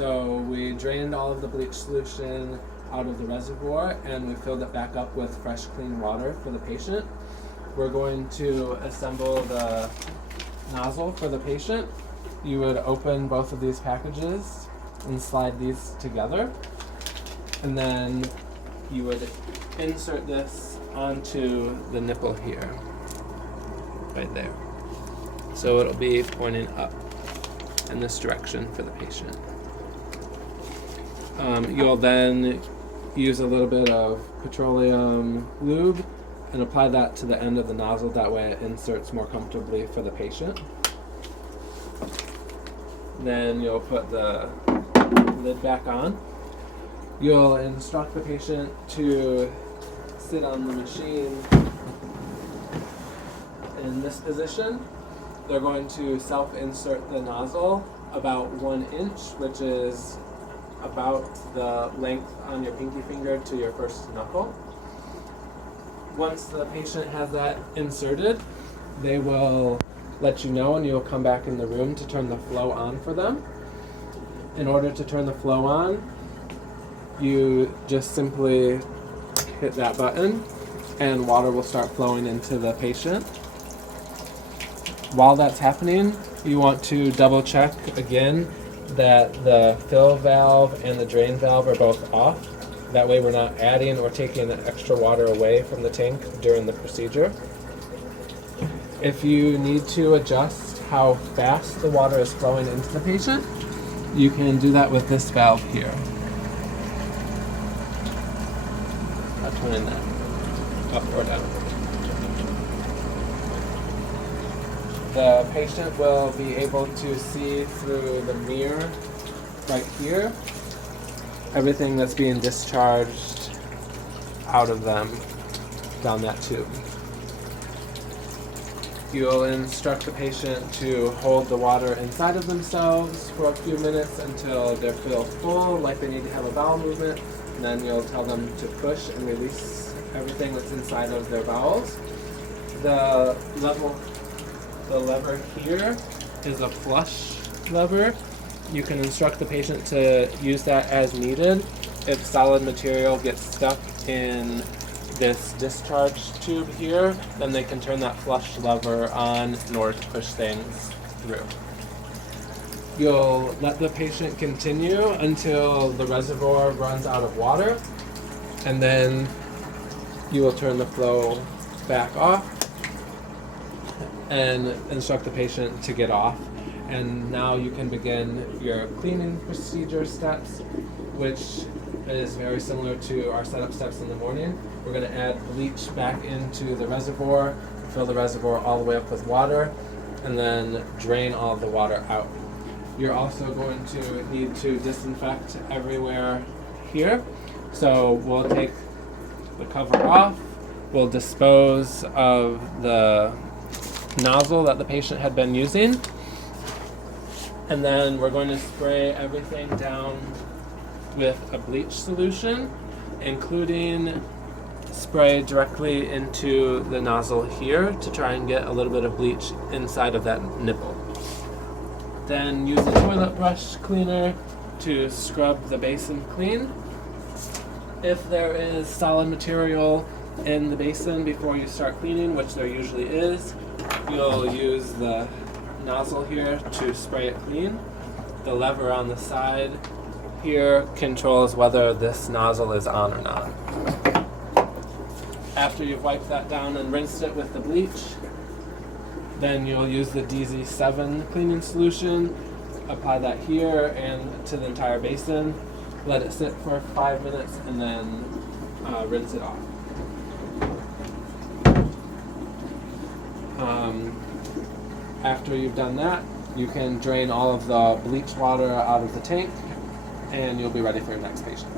So we drained all of the bleach solution out of the reservoir and we filled it back up with fresh, clean water for the patient. We're going to assemble the nozzle for the patient. You would open both of these packages and slide these together. And then you would insert this onto the nipple here, right there. So it'll be pointing up in this direction for the patient. You'll then use a little bit of petroleum lube and apply that to the end of the nozzle. That way it inserts more comfortably for the patient. Then you'll put the lid back on. You'll instruct the patient to sit on the machine in this position. They're going to self-insert the nozzle about 1 inch, which is about the length on your pinky finger to your first knuckle. Once the patient has that inserted, they will let you know and you'll come back in the room to turn the flow on for them. In order to turn the flow on, you just simply hit that button and water will start flowing into the patient. While that's happening, you want to double check again that the fill valve and the drain valve are both off. That way we're not adding or taking extra water away from the tank during the procedure. If you need to adjust how fast the water is flowing into the patient, you can do that with this valve here. I'll turn that up or down. The patient will be able to see through the mirror right here everything that's being discharged out of them down that tube. You'll instruct the patient to hold the water inside of themselves for a few minutes until they feel full, like they need to have a bowel movement, and then you'll tell them to push and release everything that's inside of their bowels. The lever here is a flush lever. You can instruct the patient to use that as needed. If solid material gets stuck in this discharge tube here, then they can turn that flush lever on in order to push things through. You'll let the patient continue until the reservoir runs out of water, and then you will turn the flow back off and instruct the patient to get off. And now you can begin your cleaning procedure steps, which is very similar to our setup steps in the morning. We're going to add bleach back into the reservoir, fill the reservoir all the way up with water, and then drain all of the water out. You're also going to need to disinfect everywhere here. So we'll take the cover off, we'll dispose of the nozzle that the patient had been using, and then we're going to spray everything down with a bleach solution, including spray directly into the nozzle here to try and get a little bit of bleach inside of that nipple. Then use a toilet brush cleaner to scrub the basin clean. If there is solid material in the basin before you start cleaning, which there usually is, you'll use the nozzle here to spray it clean. The lever on the side here controls whether this nozzle is on or not. After you've wiped that down and rinsed it with the bleach, then you'll use the DZ7 cleaning solution, apply that here and to the entire basin, let it sit for 5 minutes, and then rinse it off. After you've done that, you can drain all of the bleach water out of the tank, and you'll be ready for your next patient.